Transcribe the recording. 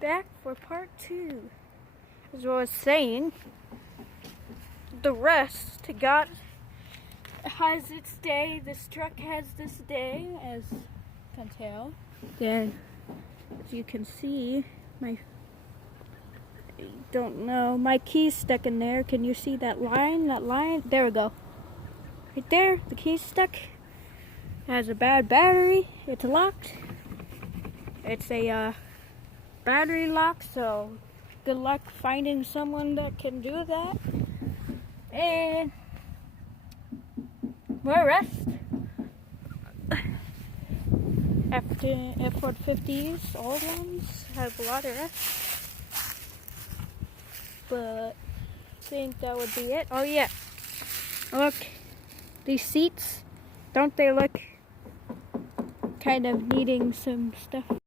back for part 2. As I was saying, the rest got has its day. This truck has this day, as you can tell. Then, as you can see, I don't know, my key's stuck in there. Can you see that line? That line? There we go. Right there, the key's stuck. It has a bad battery. It's locked. It's a battery lock, so good luck finding someone that can do that. And more rest. After F-150s, old ones, have a lot of rest. But I think that would be it. Oh yeah, look, these seats, don't they look kind of needing some stuff?